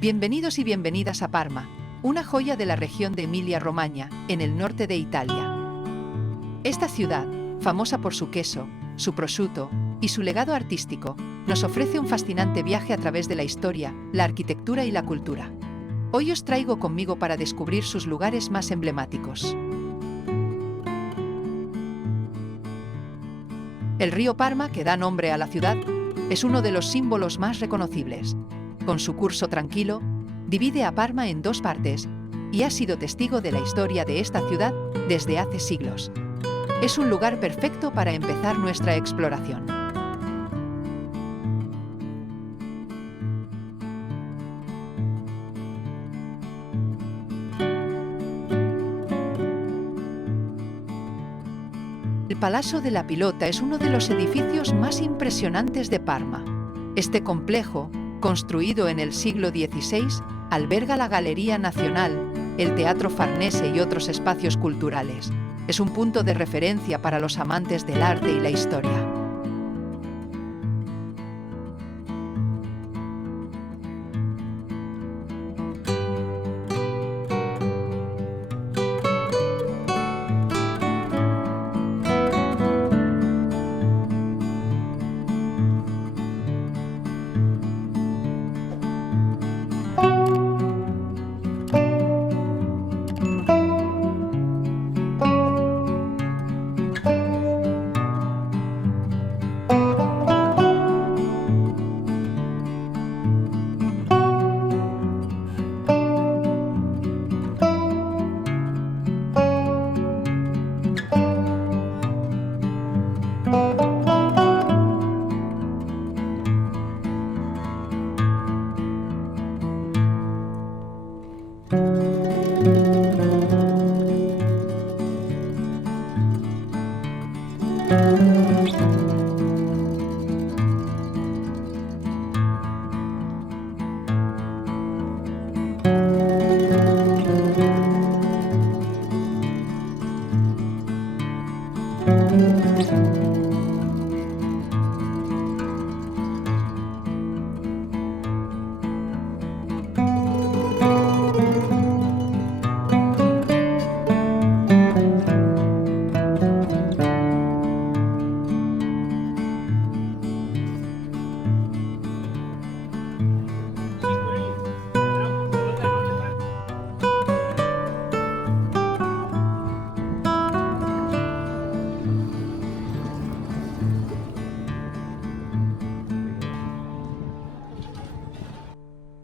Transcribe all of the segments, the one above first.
Bienvenidos y bienvenidas a Parma, una joya de la región de Emilia-Romagna, en el norte de Italia. Esta ciudad, famosa por su queso, su prosciutto y su legado artístico, nos ofrece un fascinante viaje a través de la historia, la arquitectura y la cultura. Hoy os traigo conmigo para descubrir sus lugares más emblemáticos. El río Parma, que da nombre a la ciudad, es uno de los símbolos más reconocibles. Con su curso tranquilo, divide a Parma en dos partes y ha sido testigo de la historia de esta ciudad desde hace siglos. Es un lugar perfecto para empezar nuestra exploración. El Palazzo della Pilota es uno de los edificios más impresionantes de Parma. Este complejo, construido en el siglo XVI, alberga la Galería Nacional, el Teatro Farnese y otros espacios culturales. Es un punto de referencia para los amantes del arte y la historia.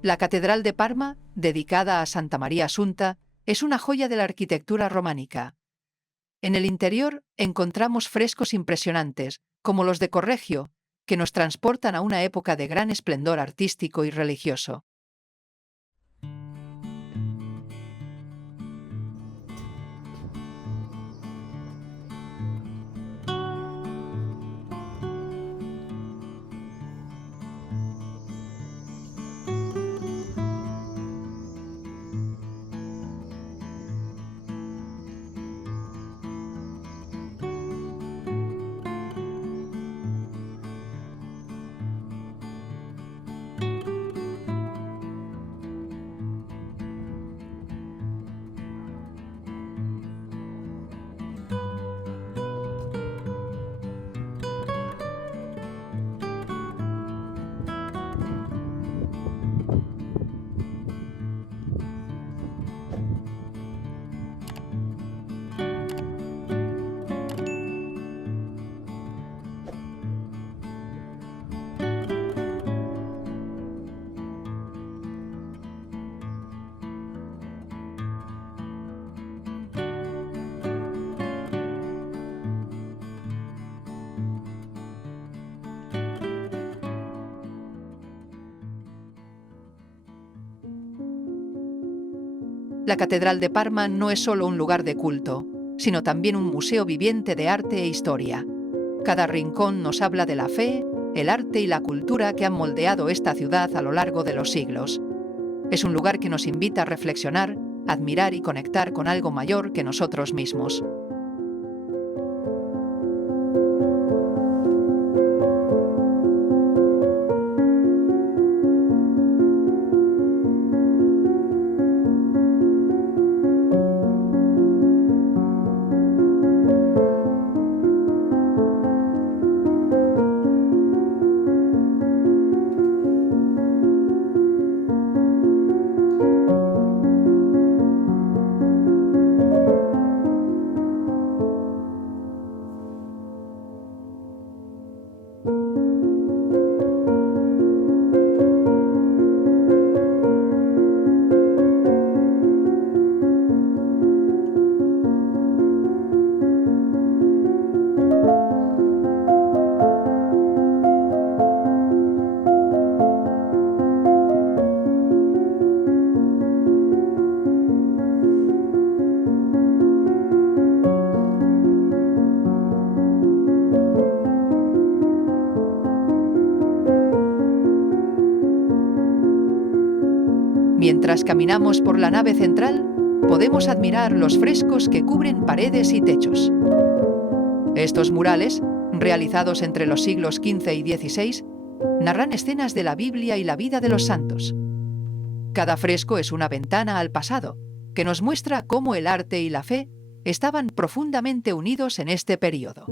La Catedral de Parma, dedicada a Santa María Assunta, es una joya de la arquitectura románica. En el interior encontramos frescos impresionantes, como los de Correggio, que nos transportan a una época de gran esplendor artístico y religioso. La Catedral de Parma no es solo un lugar de culto, sino también un museo viviente de arte e historia. Cada rincón nos habla de la fe, el arte y la cultura que han moldeado esta ciudad a lo largo de los siglos. Es un lugar que nos invita a reflexionar, admirar y conectar con algo mayor que nosotros mismos. Mientras caminamos por la nave central, podemos admirar los frescos que cubren paredes y techos. Estos murales, realizados entre los siglos XV y XVI, narran escenas de la Biblia y la vida de los santos. Cada fresco es una ventana al pasado, que nos muestra cómo el arte y la fe estaban profundamente unidos en este período.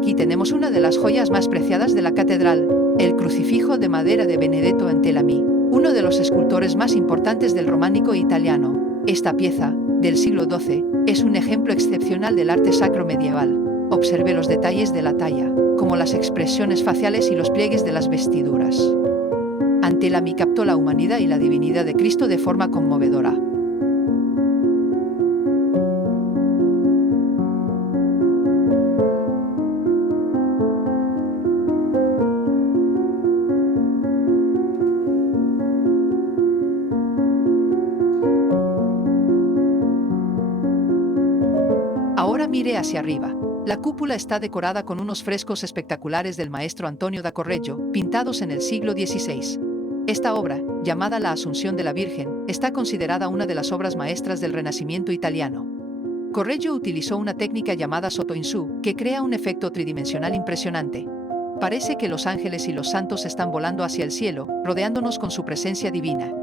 Aquí tenemos una de las joyas más preciadas de la catedral, el crucifijo de madera de Benedetto Antelami, uno de los escultores más importantes del románico italiano. Esta pieza, del siglo XII, es un ejemplo excepcional del arte sacro medieval. Observe los detalles de la talla, como las expresiones faciales y los pliegues de las vestiduras. Antelami captó la humanidad y la divinidad de Cristo de forma conmovedora. Ahora mire hacia arriba. La cúpula está decorada con unos frescos espectaculares del maestro Antonio da Correggio, pintados en el siglo XVI. Esta obra, llamada La Asunción de la Virgen, está considerada una de las obras maestras del Renacimiento italiano. Correggio utilizó una técnica llamada sottoinsù, que crea un efecto tridimensional impresionante. Parece que los ángeles y los santos están volando hacia el cielo, rodeándonos con su presencia divina.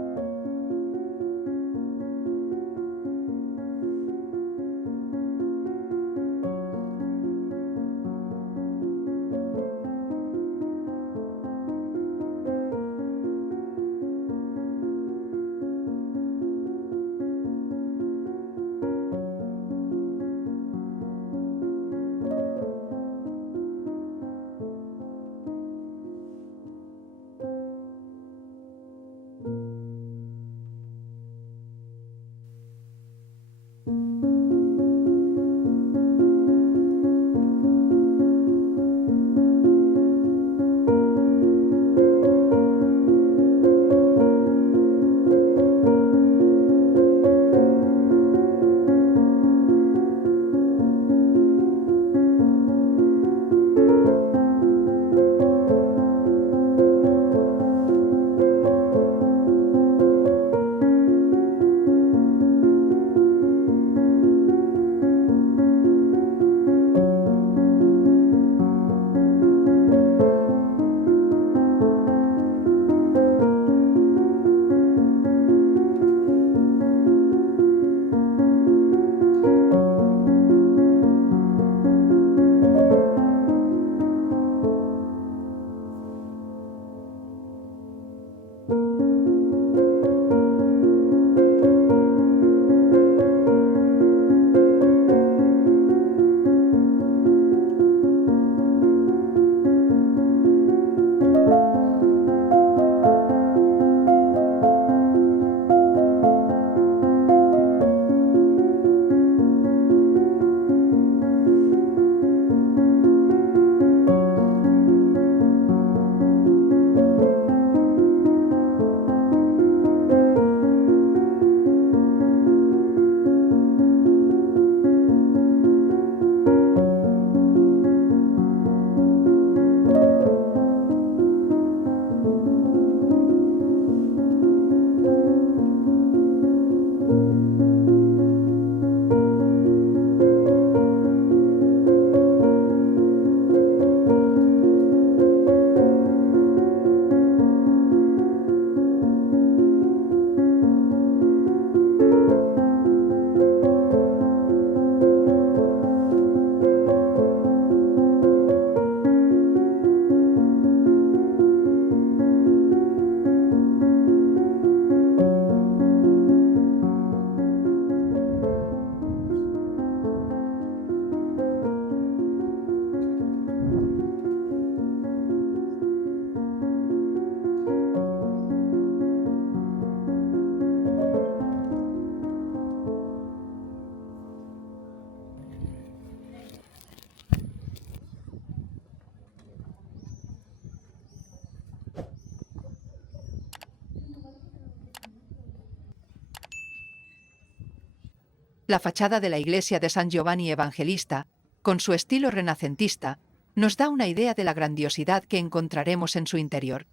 La fachada de la iglesia de San Giovanni Evangelista, con su estilo renacentista, nos da una idea de la grandiosidad que encontraremos en su interior.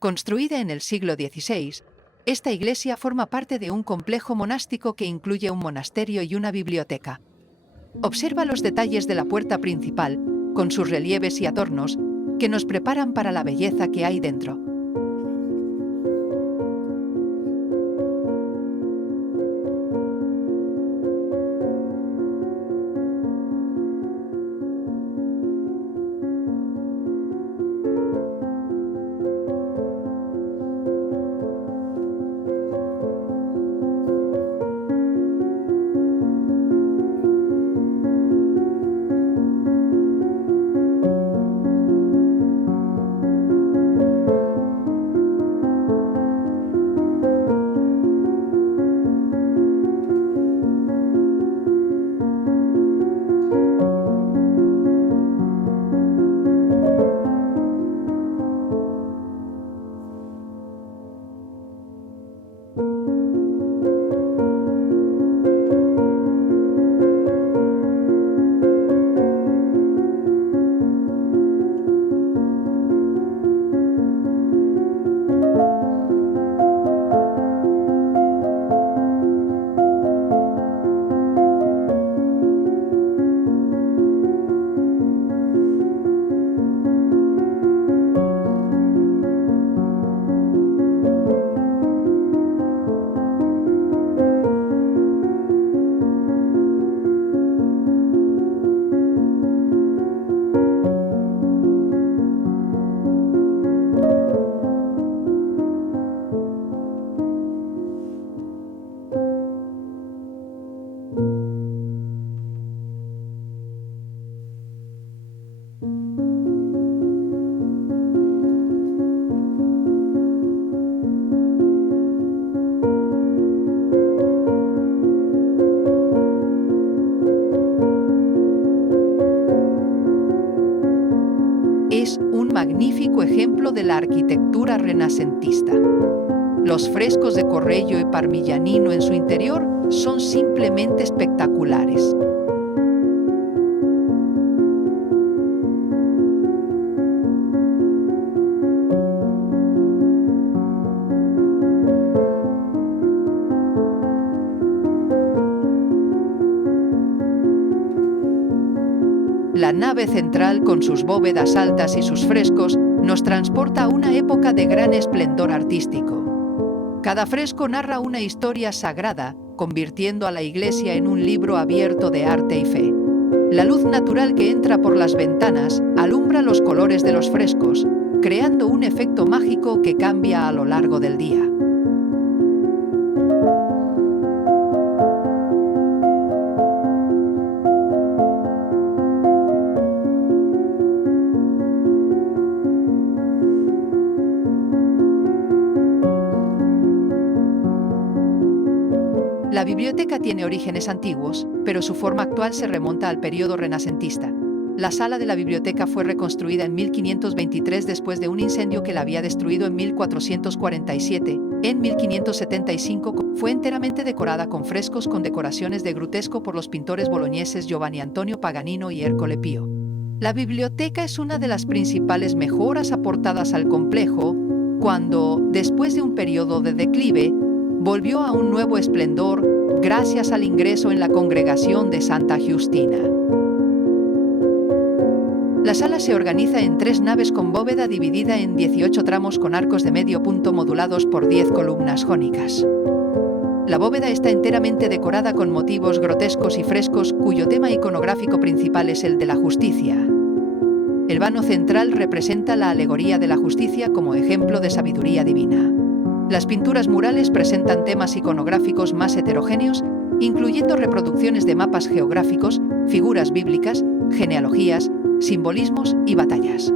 Construida en el siglo XVI, esta iglesia forma parte de un complejo monástico que incluye un monasterio y una biblioteca. Observa los detalles de la puerta principal, con sus relieves y adornos, que nos preparan para la belleza que hay dentro. Es un magnífico ejemplo de la arquitectura renacentista. Los frescos de Correggio y Parmigianino en su interior son simplemente espectaculares. La nave central, con sus bóvedas altas y sus frescos, nos transporta a una época de gran esplendor artístico. Cada fresco narra una historia sagrada, convirtiendo a la iglesia en un libro abierto de arte y fe. La luz natural que entra por las ventanas alumbra los colores de los frescos, creando un efecto mágico que cambia a lo largo del día. La biblioteca tiene orígenes antiguos, pero su forma actual se remonta al periodo renacentista. La sala de la biblioteca fue reconstruida en 1523 después de un incendio que la había destruido en 1447. En 1575 fue enteramente decorada con frescos con decoraciones de grutesco por los pintores bologneses Giovanni Antonio Paganino y Ercole Pio. La biblioteca es una de las principales mejoras aportadas al complejo cuando, después de un periodo de declive, volvió a un nuevo esplendor gracias al ingreso en la congregación de Santa Giustina. La sala se organiza en 3 naves con bóveda dividida en 18 tramos con arcos de medio punto modulados por 10 columnas jónicas. La bóveda está enteramente decorada con motivos grotescos y frescos cuyo tema iconográfico principal es el de la justicia. El vano central representa la alegoría de la justicia como ejemplo de sabiduría divina. Las pinturas murales presentan temas iconográficos más heterogéneos, incluyendo reproducciones de mapas geográficos, figuras bíblicas, genealogías, simbolismos y batallas.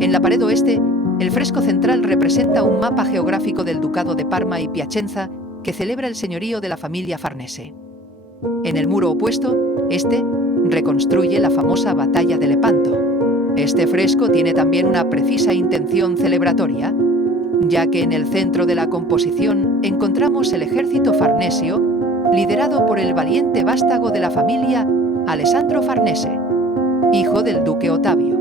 En la pared oeste, el fresco central representa un mapa geográfico del Ducado de Parma y Piacenza que celebra el señorío de la familia Farnese. En el muro opuesto, este reconstruye la famosa batalla de Lepanto. Este fresco tiene también una precisa intención celebratoria, ya que en el centro de la composición encontramos el ejército farnesio liderado por el valiente vástago de la familia Alessandro Farnese, hijo del duque Ottavio.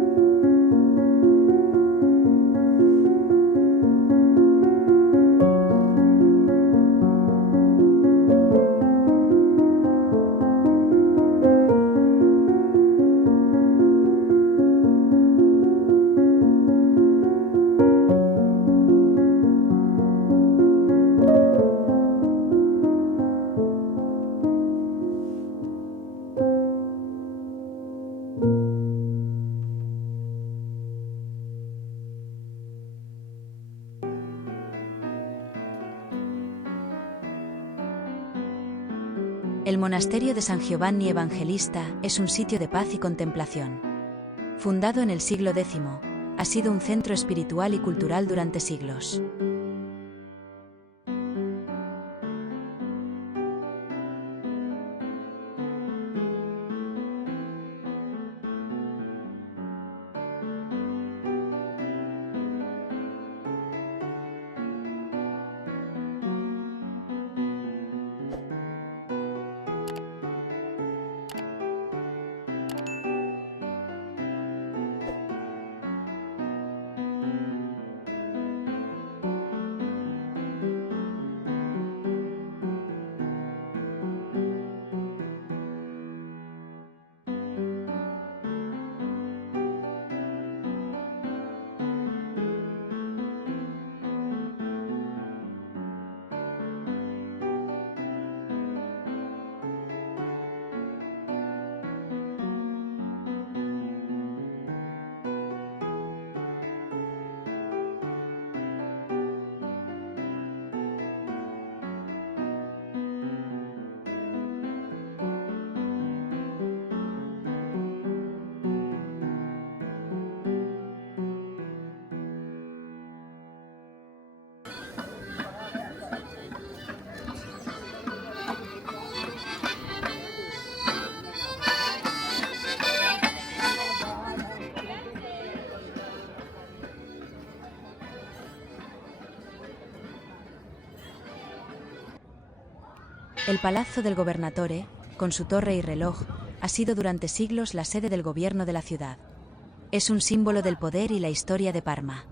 El monasterio de San Giovanni Evangelista es un sitio de paz y contemplación. Fundado en el siglo X, ha sido un centro espiritual y cultural durante siglos. El Palazzo del Governatore, con su torre y reloj, ha sido durante siglos la sede del gobierno de la ciudad. Es un símbolo del poder y la historia de Parma.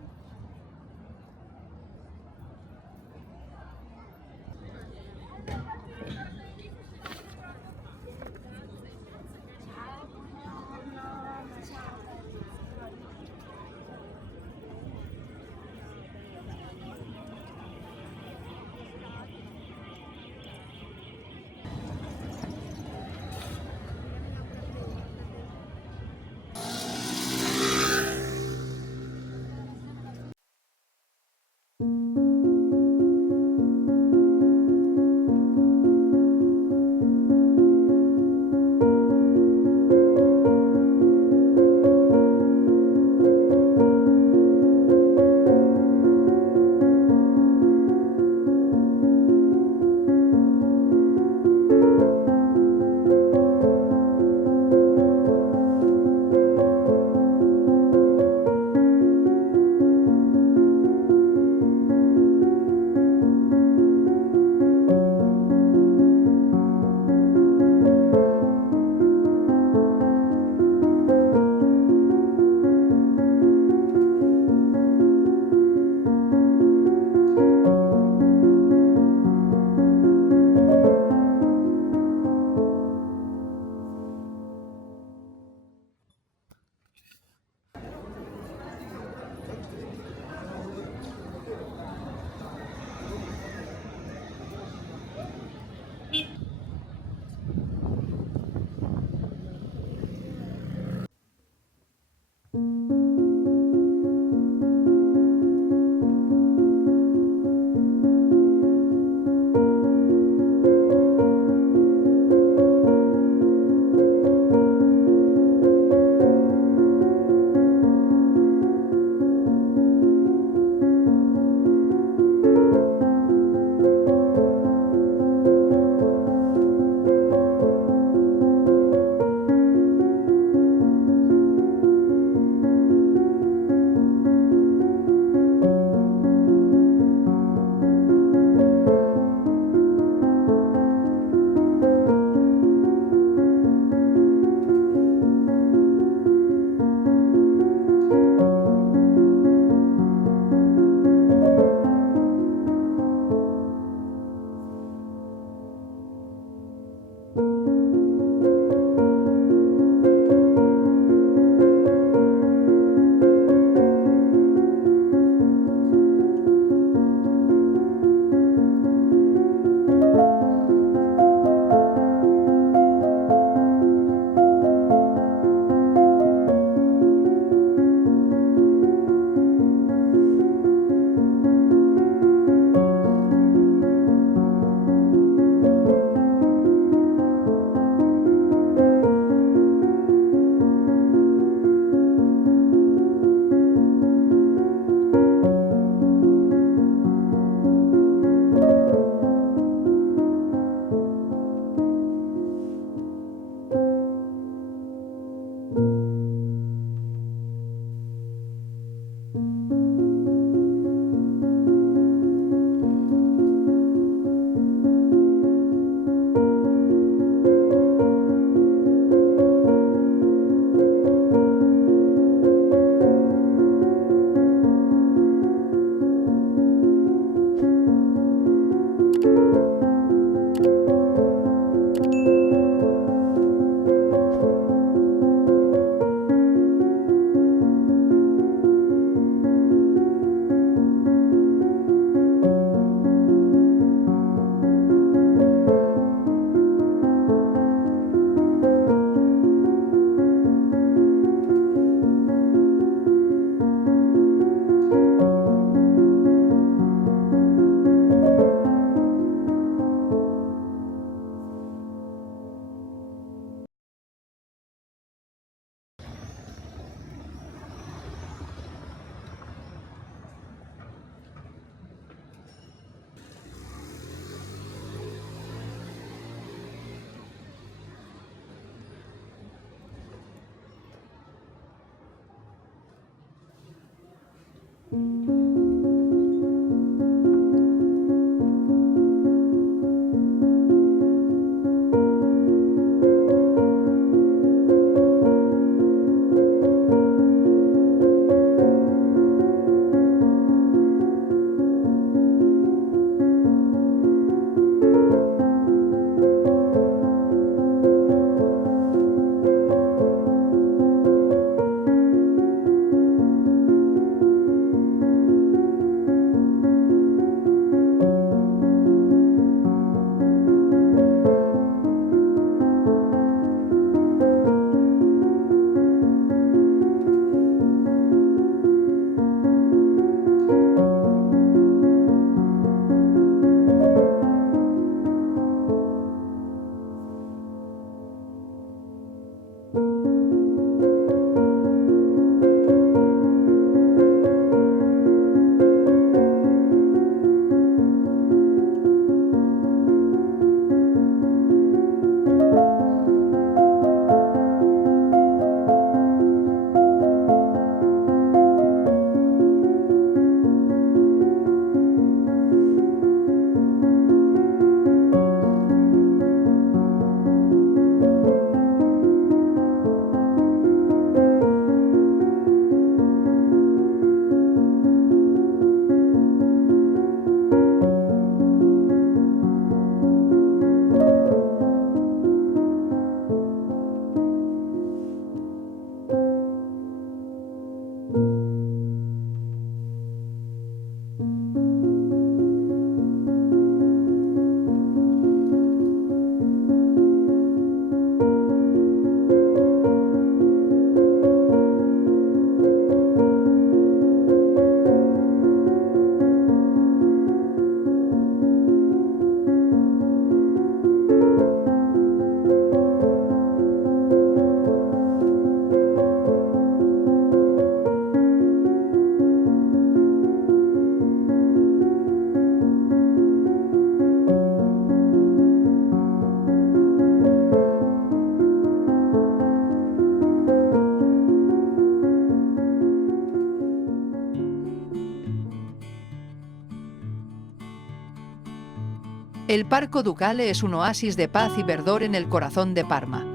El Parco Ducale es un oasis de paz y verdor en el corazón de Parma.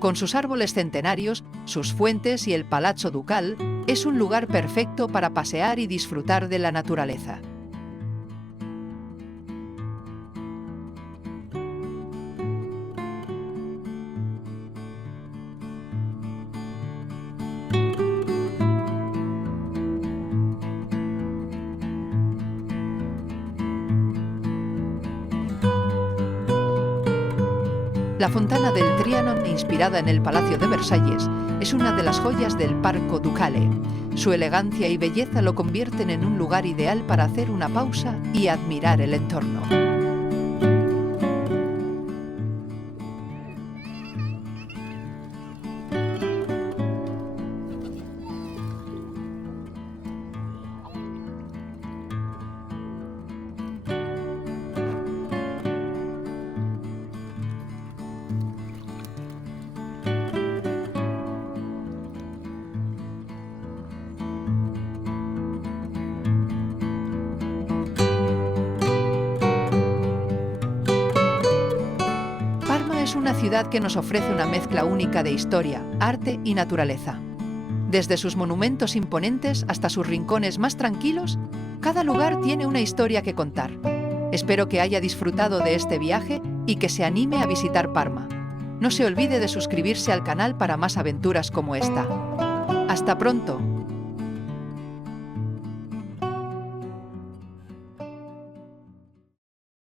Con sus árboles centenarios, sus fuentes y el Palazzo Ducal, es un lugar perfecto para pasear y disfrutar de la naturaleza. La fontana del Trianon, inspirada en el Palacio de Versalles, es una de las joyas del Parco Ducale. Su elegancia y belleza lo convierten en un lugar ideal para hacer una pausa y admirar el entorno. Es una ciudad que nos ofrece una mezcla única de historia, arte y naturaleza. Desde sus monumentos imponentes hasta sus rincones más tranquilos, cada lugar tiene una historia que contar. Espero que haya disfrutado de este viaje y que se anime a visitar Parma. No se olvide de suscribirse al canal para más aventuras como esta. ¡Hasta pronto!